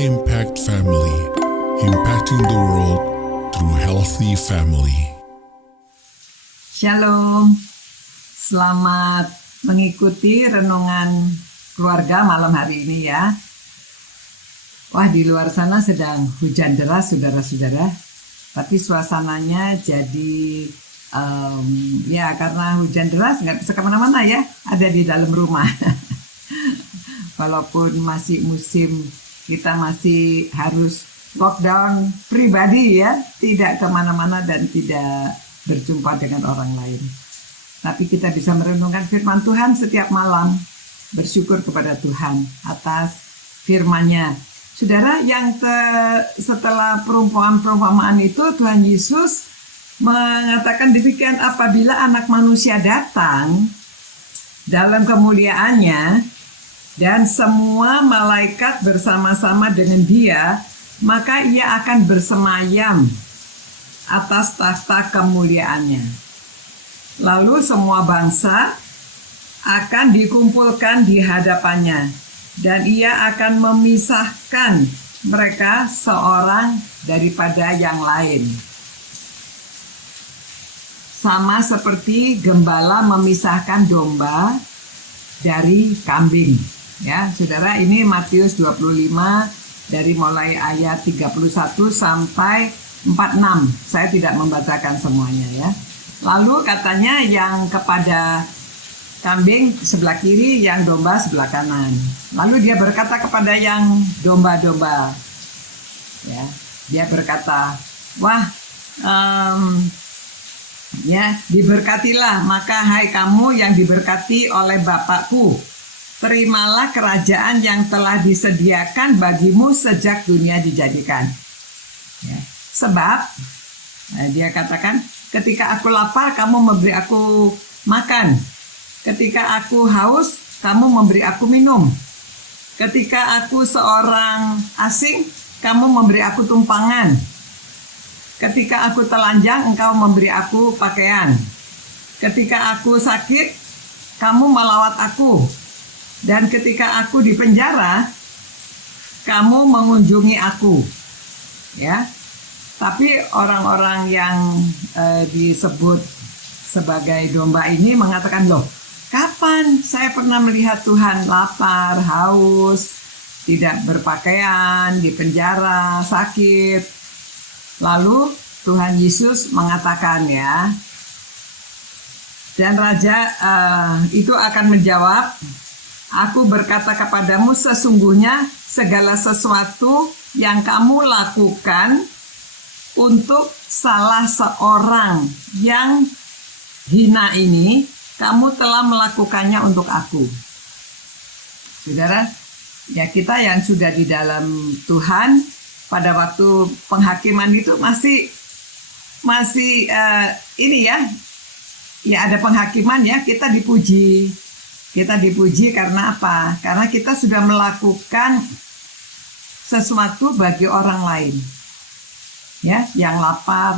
Impact Family, impacting the world through healthy family. Shalom, selamat mengikuti renungan keluarga malam hari ini ya. Wah, di luar sana sedang hujan deras saudara-saudara, tapi suasananya jadi ya karena hujan deras nggak bisa kemana-mana ya, ada di dalam rumah. Walaupun masih musim, kita masih harus lockdown pribadi ya, tidak kemana-mana dan tidak berjumpa dengan orang lain. Tapi kita bisa merenungkan firman Tuhan setiap malam, bersyukur kepada Tuhan atas firman-Nya. Saudara, yang setelah perumpamaan itu Tuhan Yesus mengatakan demikian, apabila anak manusia datang dalam kemuliaannya dan semua malaikat bersama-sama dengan dia, maka ia akan bersemayam atas tahta kemuliaannya. Lalu semua bangsa akan dikumpulkan di hadapannya, dan ia akan memisahkan mereka seorang daripada yang lain. Sama seperti gembala memisahkan domba dari kambing. Ya, saudara, ini Matius 25 dari mulai ayat 31 sampai 46. Saya tidak membacakan semuanya ya. Lalu katanya yang kepada kambing sebelah kiri, yang domba sebelah kanan. Lalu dia berkata kepada yang domba-domba, ya, dia berkata, wah, ya, diberkatilah, maka hai kamu yang diberkati oleh Bapakku, terimalah kerajaan yang telah disediakan bagimu sejak dunia dijadikan. Ya, sebab dia katakan, ketika aku lapar, kamu memberi aku makan. Ketika aku haus, kamu memberi aku minum. Ketika aku seorang asing, kamu memberi aku tumpangan. Ketika aku telanjang, engkau memberi aku pakaian. Ketika aku sakit, kamu melawat aku. Dan ketika aku di penjara, kamu mengunjungi aku. Ya. Tapi orang-orang yang disebut sebagai domba ini mengatakan, loh, kapan saya pernah melihat Tuhan lapar, haus, tidak berpakaian, di penjara, sakit. Lalu Tuhan Yesus mengatakan ya, dan Raja itu akan menjawab, aku berkata kepadamu, sesungguhnya segala sesuatu yang kamu lakukan untuk salah seorang yang hina ini, kamu telah melakukannya untuk aku. Saudara, ya kita yang sudah di dalam Tuhan, pada waktu penghakiman itu masih ini ya ada penghakiman ya, kita dipuji. Kita dipuji karena apa? Karena kita sudah melakukan sesuatu bagi orang lain. Ya, yang lapar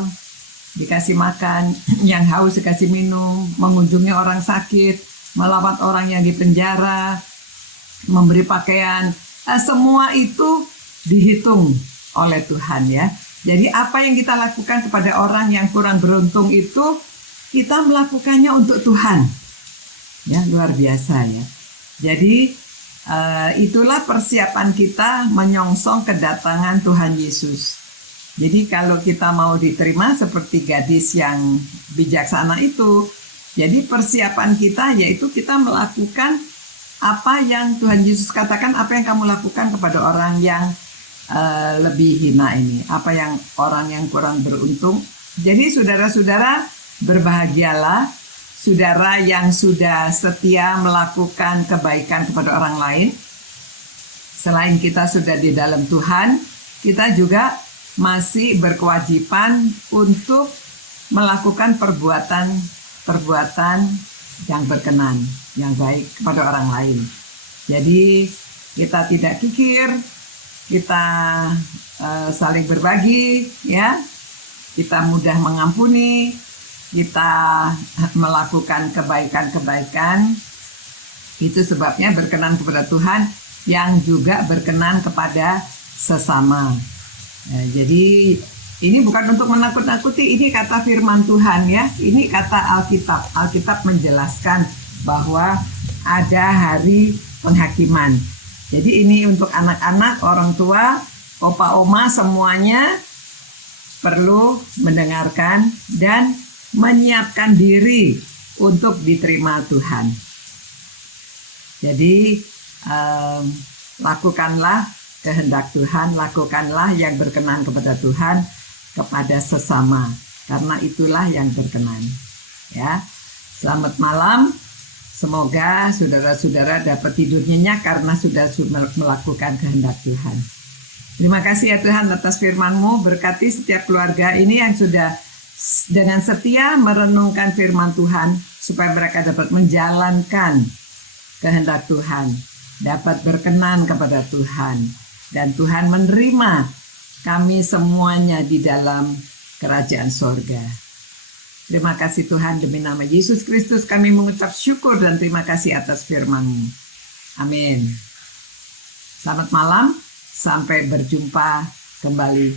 dikasih makan, yang haus dikasih minum, mengunjungi orang sakit, melawat orang yang di penjara, memberi pakaian. Semua itu dihitung oleh Tuhan ya. Jadi apa yang kita lakukan kepada orang yang kurang beruntung itu, kita melakukannya untuk Tuhan. Ya, luar biasa ya. Jadi itulah persiapan kita menyongsong kedatangan Tuhan Yesus. Jadi kalau kita mau diterima seperti gadis yang bijaksana itu, jadi persiapan kita yaitu kita melakukan apa yang Tuhan Yesus katakan, apa yang kamu lakukan kepada orang yang lebih hina ini, apa yang orang yang kurang beruntung. Jadi saudara-saudara, berbahagialah saudara yang sudah setia melakukan kebaikan kepada orang lain. Selain kita sudah di dalam Tuhan, kita juga masih berkewajiban untuk melakukan perbuatan yang berkenan, yang baik kepada orang lain. Jadi kita tidak kikir, kita saling berbagi, ya. Kita mudah mengampuni, kita melakukan kebaikan-kebaikan. Itu sebabnya berkenan kepada Tuhan, yang juga berkenan kepada sesama. Jadi ini bukan untuk menakut-nakuti, ini kata firman Tuhan ya. Ini kata Alkitab. Alkitab menjelaskan bahwa ada hari penghakiman. Jadi ini untuk anak-anak, orang tua, opa oma semuanya perlu mendengarkan dan menyiapkan diri untuk diterima Tuhan. Jadi lakukanlah kehendak Tuhan, lakukanlah yang berkenan kepada Tuhan, kepada sesama, karena itulah yang berkenan. Ya, selamat malam. Semoga saudara-saudara dapat tidur nyenyak karena sudah melakukan kehendak Tuhan. Terima kasih ya Tuhan atas firman-Mu. Berkati setiap keluarga ini yang sudah dengan setia merenungkan firman Tuhan, supaya mereka dapat menjalankan kehendak Tuhan, dapat berkenan kepada Tuhan, dan Tuhan menerima kami semuanya di dalam kerajaan sorga. Terima kasih Tuhan, demi nama Yesus Kristus kami mengucap syukur dan terima kasih atas firman-Mu. Amin. Selamat malam, sampai berjumpa kembali.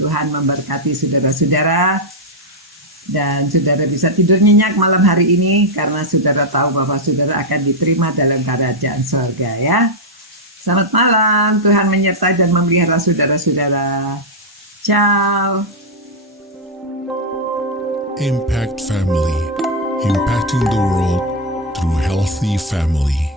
Tuhan memberkati saudara-saudara, dan saudara bisa tidur nyenyak malam hari ini karena saudara tahu bahwa saudara akan diterima dalam kerajaan sorga ya. Selamat malam, Tuhan menyertai dan memelihara saudara-saudara. Ciao. Impact Family, impacting the world through healthy family.